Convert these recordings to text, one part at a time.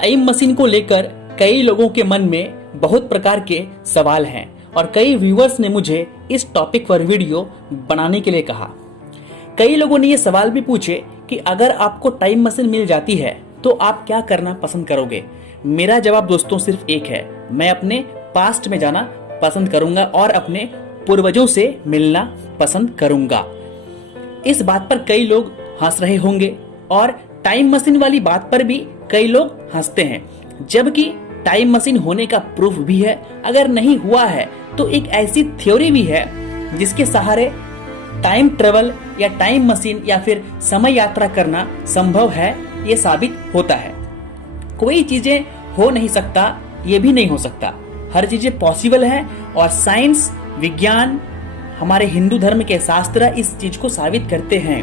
Time machine को लेकर कई लोगों के मन में बहुत प्रकार के सवाल हैं और कई व्यूअर्स ने मुझे इस टॉपिक पर वीडियो बनाने के लिए कहा। कई लोगों ने ये सवाल भी पूछे कि अगर आपको टाइम मशीन मिल जाती है तो आप क्या करना पसंद करोगे। मेरा जवाब दोस्तों सिर्फ एक है, मैं अपने पास्ट में जाना पसंद करूंगा और अपने पूर्वजों से मिलना पसंद करूंगा। इस बात पर कई लोग हंस रहे होंगे और टाइम मशीन वाली बात पर भी कई लोग हंसते हैं, जबकि टाइम मशीन होने का प्रूफ भी है। अगर नहीं हुआ है तो एक ऐसी थ्योरी भी है जिसके सहारे टाइम ट्रेवल या टाइम मशीन या फिर समय यात्रा करना संभव है, ये साबित होता है। कोई चीजें हो नहीं सकता, ये भी नहीं हो सकता, हर चीजें पॉसिबल है और साइंस, विज्ञान, हमारे हिंदू धर्म के शास्त्र इस चीज को साबित करते हैं।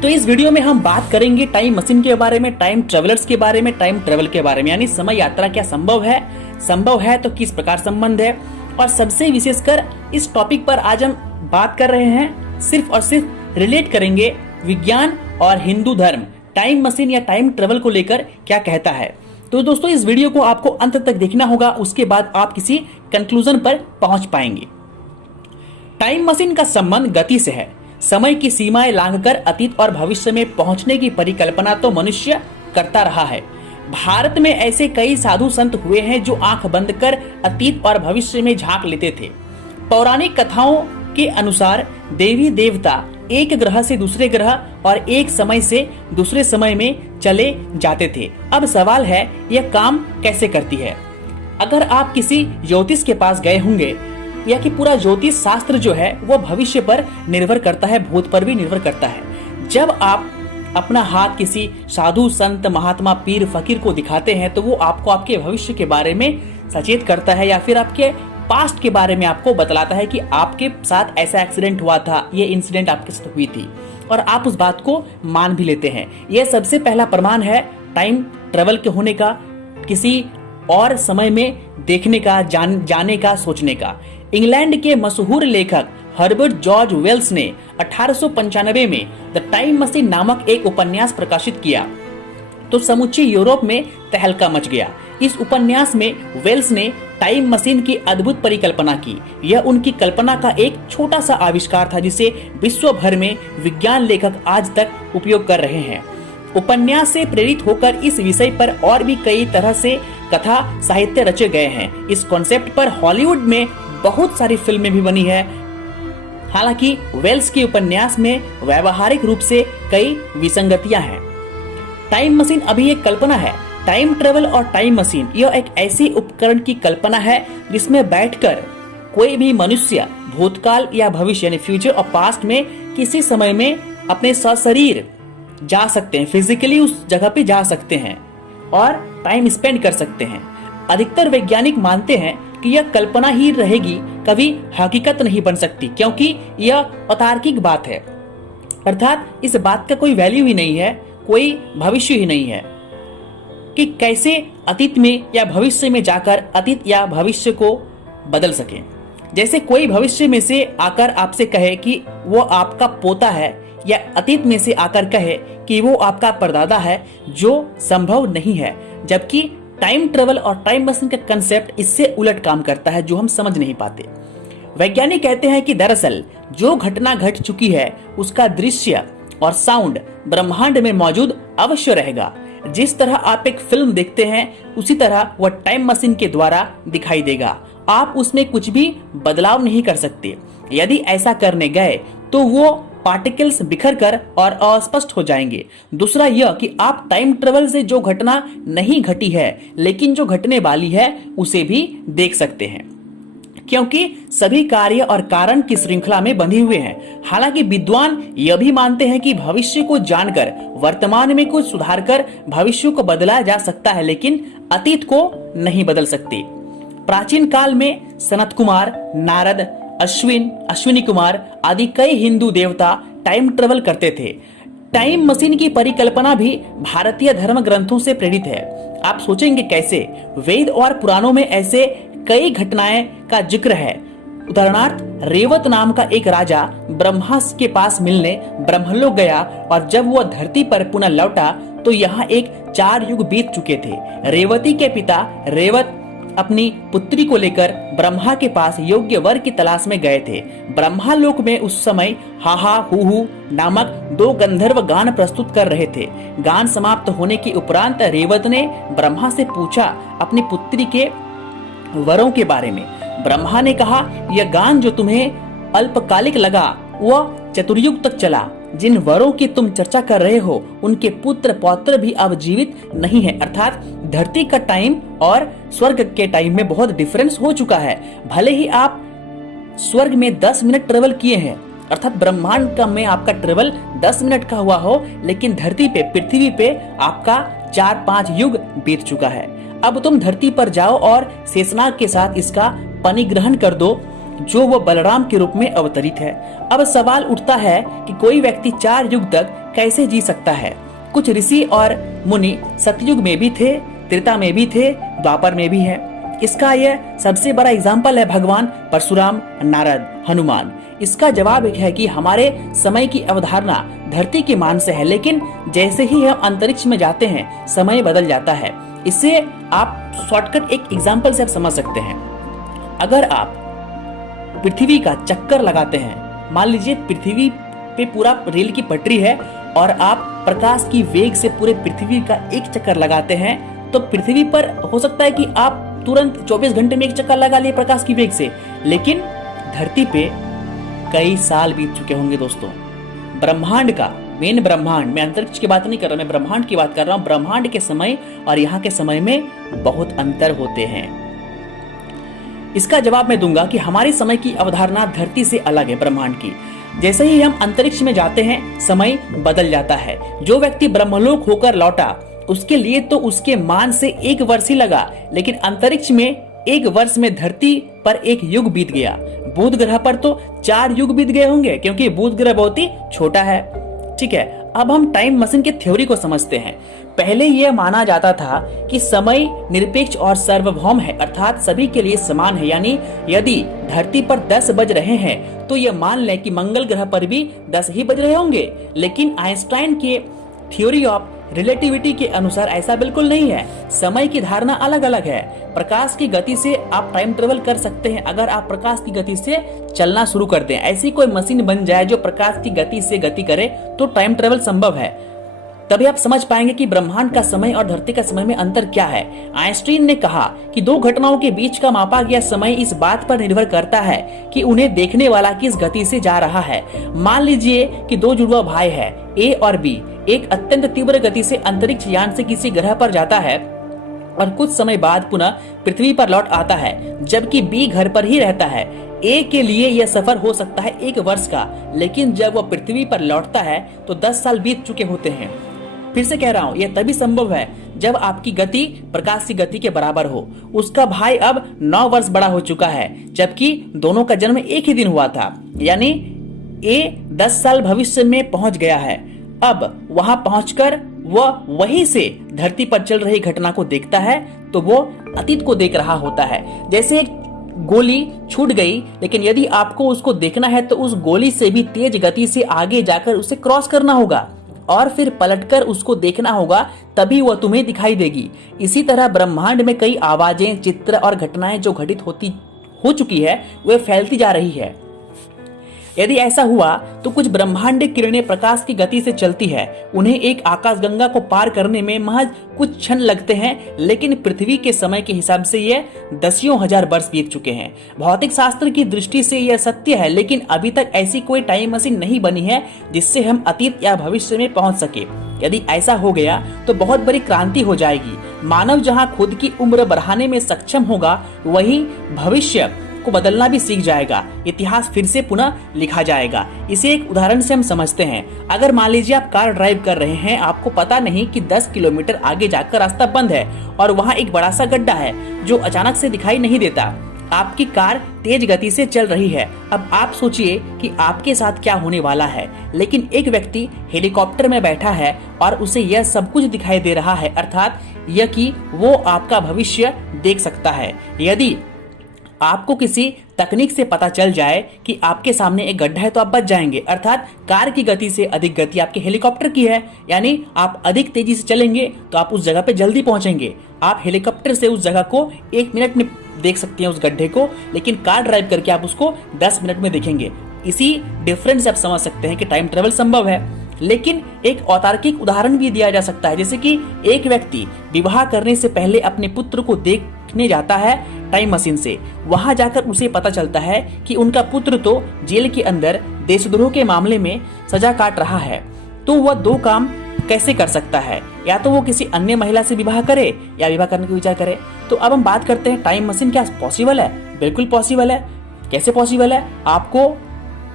तो इस वीडियो में हम बात करेंगे टाइम मशीन के बारे में, टाइम ट्रेवलर्स के बारे में, टाइम ट्रेवल के बारे में, यानी समय यात्रा क्या संभव है तो किस प्रकार संबंध है। और सबसे विशेषकर इस टॉपिक पर आज हम बात कर रहे हैं, सिर्फ और सिर्फ रिलेट करेंगे विज्ञान और हिंदू धर्म टाइम मशीन या टाइम ट्रेवल को लेकर क्या कहता है। तो दोस्तों इस वीडियो को आपको अंत तक देखना होगा, उसके बाद आप किसी कंक्लूजन पर पहुंच पाएंगे। टाइम मशीन का संबंध गति से है। समय की सीमाएं लांघकर अतीत और भविष्य में पहुंचने की परिकल्पना तो मनुष्य करता रहा है। भारत में ऐसे कई साधु संत हुए हैं जो आंख बंद कर अतीत और भविष्य में झांक लेते थे। पौराणिक कथाओं के अनुसार देवी देवता एक ग्रह से दूसरे ग्रह और एक समय से दूसरे समय में चले जाते थे। अब सवाल है, यह काम कैसे करती है। अगर आप किसी ज्योतिष के पास गए होंगे, या कि पूरा ज्योतिष शास्त्र जो है वो भविष्य पर निर्भर करता है, भूत पर भी निर्भर करता है। जब आप अपना हाथ किसी साधु संत महात्मा पीर फकीर को दिखाते हैं तो वो आपको आपके भविष्य के बारे में सचेत करता है या फिर आपके पास्ट के बारे में आपको बतलाता है कि आपके साथ ऐसा एक्सीडेंट हुआ था, ये इंसिडेंट आपके साथ हुई थी, और आप उस बात को मान भी लेते हैं। यह सबसे पहला प्रमाण है टाइम ट्रेवल के होने का, किसी और समय में देखने का, जाने का, सोचने का। इंग्लैंड के मशहूर लेखक हर्बर्ट जॉर्ज वेल्स ने 1895 में द टाइम मशीन नामक एक उपन्यास प्रकाशित किया तो समूचे यूरोप में तहलका मच गया। इस उपन्यास में वेल्स ने टाइम मशीन की अद्भुत परिकल्पना की। यह उनकी कल्पना का एक छोटा सा आविष्कार था जिसे विश्व भर में विज्ञान लेखक आज तक उपयोग कर रहे हैं। उपन्यास से प्रेरित होकर इस विषय पर और भी कई तरह से कथा साहित्य रचे गए हैं। इस कॉन्सेप्ट पर हॉलीवुड में बहुत सारी फिल्में भी बनी है। हालांकि वेल्स के उपन्यास में व्यावहारिक रूप से कई विसंगतियां हैं। टाइम मशीन अभी एक कल्पना है। टाइम ट्रेवल और टाइम मशीन यह एक ऐसी उपकरण की कल्पना है जिसमें बैठकर कोई भी मनुष्य भूतकाल या भविष्य यानी फ्यूचर और पास्ट में किसी समय में अपने सशरीर जा सकते हैं, फिजिकली उस जगह पे जा सकते हैं और टाइम स्पेंड कर सकते हैं। अधिकतर वैज्ञानिक मानते हैं कि यह कल्पना ही रहेगी, कभी हकीकत नहीं बन सकती, क्योंकि यह अतार्किक बात है, अर्थात इस बात का कोई वैल्यू ही नहीं है, कोई भविष्य ही नहीं है कि कैसे अतीत में या भविष्य में जाकर अतीत या भविष्य को बदल सके। जैसे कोई भविष्य में से आकर आपसे कहे कि वो आपका पोता है या अतीत में से आकर कहे कि वो आपका परदादा है, जो संभव नहीं है। जबकि टाइम ट्रेवल और टाइम मशीन का कंसेप्ट इससे उलट काम करता है, जो हम समझ नहीं पाते। वैज्ञानिक कहते हैं कि दरअसल जो घटना घट चुकी है उसका दृश्य और साउंड ब्रह्मांड में मौजूद अवश्य रहेगा। जिस तरह आप एक फिल्म देखते हैं उसी तरह वह टाइम मशीन के द्वारा दिखाई देगा। आप उसमें कुछ भी बदलाव नहीं कर सकते। यदि ऐसा करने गए तो वो पार्टिकल्स बिखर कर और अस्पष्ट हो जाएंगे। दूसरा यह कि आप टाइम ट्रेवल से जो घटना नहीं घटी है लेकिन जो घटने वाली है उसे भी देख सकते हैं, क्योंकि सभी कार्य और कारण की श्रृंखला में बंधे हुए हैं। हालांकि विद्वान यह भी मानते हैं कि भविष्य को जानकर वर्तमान में कुछ सुधार कर भविष्य को बदला जा सकता है, लेकिन अतीत को नहीं बदल सकते। प्राचीन काल में सनत कुमार, नारद, अश्विनी कुमार आदि कई हिंदू देवता टाइम ट्रेवल करते थे। टाइम मशीन की परिकल्पना भी भारतीय धर्म ग्रंथों से प्रेरित है। आप सोचेंगे कैसे? वेद और पुराणों में ऐसे कई घटनाएं का जिक्र है उदाहरणार्थ, रेवत नाम का एक राजा ब्रह्मा के पास मिलने ब्रह्मलोक गया और जब वह धरती पर पुनः लौटा तो यहाँ एक 4 युग बीत चुके थे। रेवती के पिता रेवत अपनी पुत्री को लेकर ब्रह्मा के पास योग्य वर की तलाश में गए थे। ब्रह्मा लोक में उस समय हाहा हूहू नामक 2 गंधर्व गान प्रस्तुत कर रहे थे। गान समाप्त होने के उपरांत रेवत ने ब्रह्मा से पूछा अपनी पुत्री के वरों के बारे में। ब्रह्मा ने कहा, यह गान जो तुम्हें अल्पकालिक लगा वह चतुर्युग तक चला। जिन वरों की तुम चर्चा कर रहे हो उनके पुत्र पौत्र भी अब जीवित नहीं है। अर्थात धरती का टाइम और स्वर्ग के टाइम में बहुत डिफरेंस हो चुका है। भले ही आप स्वर्ग में 10 मिनट ट्रेवल किए हैं, अर्थात ब्रह्मांड का में आपका ट्रेवल 10 मिनट का हुआ हो, लेकिन धरती पे पृथ्वी पे आपका 4-5 युग बीत चुका है। अब तुम धरती पर जाओ और शेषनाग के साथ इसका परिग्रहण कर दो जो वो बलराम के रूप में अवतरित है। अब सवाल उठता है कि कोई व्यक्ति 4 युग तक कैसे जी सकता है। कुछ ऋषि और मुनि सतयुग में भी थे, त्रेता में भी थे, द्वापर में भी है। इसका यह सबसे बड़ा एग्जाम्पल है भगवान परशुराम, नारद, हनुमान। इसका जवाब एक है कि हमारे समय की अवधारणा धरती के मान से है, लेकिन जैसे ही हम अंतरिक्ष में जाते हैं समय बदल जाता है। इससे आप शॉर्टकट एक एग्जाम्पल से आप समझ सकते हैं। अगर आप पृथ्वी का चक्कर लगाते हैं, मान लीजिए पृथ्वी पे पूरा रेल की पटरी है और आप प्रकाश की वेग से पूरे पृथ्वी का एक चक्कर लगाते हैं, तो पृथ्वी पर हो सकता है कि आप तुरंत 24 घंटे में एक चक्कर लगा लिए प्रकाश की वेग से, लेकिन धरती पे कई साल बीत चुके होंगे दोस्तों। ब्रह्मांड का मेन ब्रह्मांड, मैं अंतरिक्ष की बात नहीं कर रहा, मैं ब्रह्मांड की बात कर रहा हूँ। ब्रह्मांड के समय और यहाँ के समय में बहुत अंतर होते हैं। इसका जवाब मैं दूंगा कि हमारी समय की अवधारणा धरती से अलग है ब्रह्मांड की। जैसे ही हम अंतरिक्ष में जाते हैं समय बदल जाता है। जो व्यक्ति ब्रह्मलोक होकर लौटा उसके लिए तो उसके मान से 1 वर्ष ही लगा, लेकिन अंतरिक्ष में 1 वर्ष में धरती पर 1 युग बीत गया। बुध ग्रह पर तो 4 युग बीत गए होंगे, क्योंकि बुध ग्रह बहुत ही छोटा है। ठीक है, अब हम टाइम मशीन की थ्योरी को समझते हैं। पहले यह माना जाता था कि समय निरपेक्ष और सार्वभौम है, अर्थात सभी के लिए समान है। यानी यदि धरती पर 10 बज रहे हैं तो यह मान लें कि मंगल ग्रह पर भी 10 ही बज रहे होंगे। लेकिन आइंस्टाइन के थ्योरी ऑफ रिलेटिविटी के अनुसार ऐसा बिल्कुल नहीं है। समय की धारणा अलग अलग है। प्रकाश की गति से आप टाइम ट्रेवल कर सकते हैं अगर आप प्रकाश की गति से चलना शुरू कर दें। ऐसी कोई मशीन बन जाए जो प्रकाश की गति से गति करे तो टाइम ट्रेवल संभव है। तभी आप समझ पाएंगे कि ब्रह्मांड का समय और धरती का समय में अंतर क्या है। आइंस्टीन ने कहा कि 2 घटनाओं के बीच का मापा गया समय इस बात पर निर्भर करता है कि उन्हें देखने वाला किस गति से जा रहा है। मान लीजिए कि 2 जुड़वा भाई है, ए और बी। एक अत्यंत तीव्र गति से अंतरिक्ष यान से किसी ग्रह पर जाता है और कुछ समय बाद पुनः पृथ्वी पर लौट आता है, जबकि बी घर पर ही रहता है। ए के लिए यह सफर हो सकता है 1 वर्ष का, लेकिन जब वह पृथ्वी पर लौटता है तो 10 साल बीत चुके होते हैं। फिर से कह रहा हूं, यह तभी संभव है जब आपकी गति प्रकाश की गति के बराबर हो। उसका भाई अब 9 वर्ष बड़ा हो चुका है, जबकि दोनों का जन्म एक ही दिन हुआ था। यानी ए 10 साल भविष्य में पहुंच गया है। अब वहां पहुंचकर वह वहीं से धरती पर चल रही घटना को देखता है तो वो अतीत को देख रहा होता है। जैसे एक गोली छूट गई, लेकिन यदि आपको उसको देखना है तो उस गोली से भी तेज गति से आगे जाकर उसे क्रॉस करना होगा और फिर पलटकर उसको देखना होगा, तभी वह तुम्हें दिखाई देगी। इसी तरह ब्रह्मांड में कई आवाजें, चित्र और घटनाएं जो घटित हो चुकी है वह फैलती जा रही है। यदि ऐसा हुआ तो कुछ ब्रह्मांडिक किरणें प्रकाश की गति से चलती है। उन्हें एक आकाशगंगा को पार करने में महज कुछ क्षण लगते हैं, लेकिन पृथ्वी के समय के हिसाब से यह दसियों हजार वर्ष बीत चुके हैं। भौतिक शास्त्र की दृष्टि से यह सत्य है, लेकिन अभी तक ऐसी कोई टाइम मशीन नहीं बनी है जिससे हम अतीत या भविष्य में पहुंच सके। यदि ऐसा हो गया तो बहुत बड़ी क्रांति हो जाएगी। मानव जहां खुद की उम्र बढ़ाने में सक्षम होगा, वहीं भविष्य को बदलना भी सीख जाएगा। इतिहास फिर से पुनः लिखा जाएगा। इसे एक उदाहरण से हम समझते हैं। अगर मान लीजिए आप कार ड्राइव कर रहे हैं, आपको पता नहीं कि 10 किलोमीटर आगे जाकर रास्ता बंद है और वहां एक बड़ा सा गड्ढा है जो अचानक से दिखाई नहीं देता। आपकी कार तेज गति से चल रही है। अब आप सोचिए कि आपके साथ क्या होने वाला है। लेकिन एक व्यक्ति हेलीकॉप्टर में बैठा है और उसे यह सब कुछ दिखाई दे रहा है, अर्थात यह कि वो आपका भविष्य देख सकता है। यदि आपको किसी तकनीक से पता चल जाए कि आपके सामने एक गड्ढा है तो आप बच जाएंगे, अर्थात कार की गति से अधिक गति आपके हेलीकॉप्टर की है, यानी आप अधिक तेजी से चलेंगे तो आप उस जगह पे जल्दी पहुंचेंगे। आप हेलीकॉप्टर से उस जगह को 1 मिनट में देख सकते हैं उस गड्ढे को, लेकिन कार ड्राइव करके आप उसको 10 मिनट में देखेंगे। इसी डिफरेंस से आप समझ सकते हैं कि टाइम ट्रेवल संभव है। लेकिन एक अतार्किक उदाहरण भी दिया जा सकता है, जैसे कि एक व्यक्ति विवाह करने से पहले अपने पुत्र को देखने जाता है टाइम मशीन से। वहां जाकर उसे पता चलता है कि उनका पुत्र तो जेल के अंदर देशद्रोह के मामले में सजा काट रहा है। तो वह 2 काम कैसे कर सकता है, या तो वो किसी अन्य महिला से विवाह करे या विवाह करने का विचार करे। तो अब हम बात करते हैं टाइम मशीन क्या पॉसिबल है? बिल्कुल पॉसिबल है। कैसे पॉसिबल है? आपको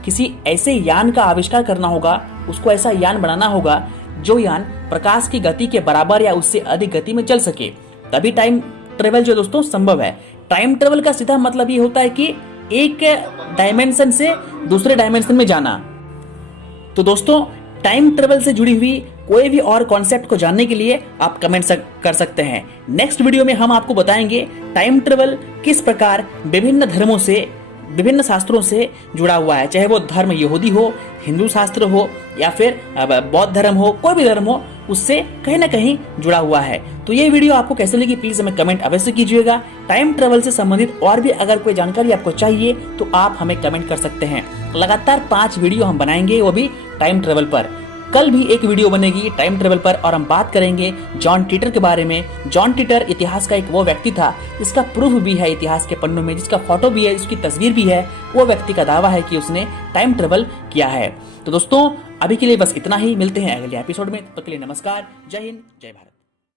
किसी ऐसे यान का आविष्कार करना होगा, उसको ऐसा यान बनाना होगा जो यान प्रकाश की गति के बराबर या उससे अधिक गति में चल सके, तभी टाइम ट्रेवल जो दोस्तों संभव है। टाइम ट्रेवल का सीधा मतलब ये होता है कि एक डायमेंशन से दूसरे डायमेंशन में जाना। तो दोस्तों टाइम ट्रेवल से जुड़ी हुई कोई भी और कॉन्सेप्ट को जानने के लिए आप कमेंट कर सकते हैं। नेक्स्ट वीडियो में हम आपको बताएंगे टाइम ट्रेवल किस प्रकार विभिन्न धर्मों से, विभिन्न शास्त्रों से जुड़ा हुआ है, चाहे वो धर्म यहूदी हो, हिंदू शास्त्र हो या फिर बौद्ध धर्म हो, कोई भी धर्म हो, उससे कहीं ना कहीं जुड़ा हुआ है। तो ये वीडियो आपको कैसे लगी प्लीज हमें कमेंट अवश्य कीजिएगा। टाइम ट्रेवल से संबंधित और भी अगर कोई जानकारी आपको चाहिए तो आप हमें कमेंट कर सकते हैं। लगातार 5 वीडियो हम बनाएंगे, वो भी टाइम ट्रेवल पर। कल भी एक वीडियो बनेगी टाइम ट्रेवल पर और हम बात करेंगे जॉन टिटर के बारे में। जॉन टिटर इतिहास का एक वो व्यक्ति था, इसका प्रूफ भी है इतिहास के पन्नों में, जिसका फोटो भी है, उसकी तस्वीर भी है। वो व्यक्ति का दावा है कि उसने टाइम ट्रेवल किया है। तो दोस्तों अभी के लिए बस इतना ही, मिलते हैं अगले एपिसोड में। तब तक के लिए नमस्कार, जय हिंद, जय भारत।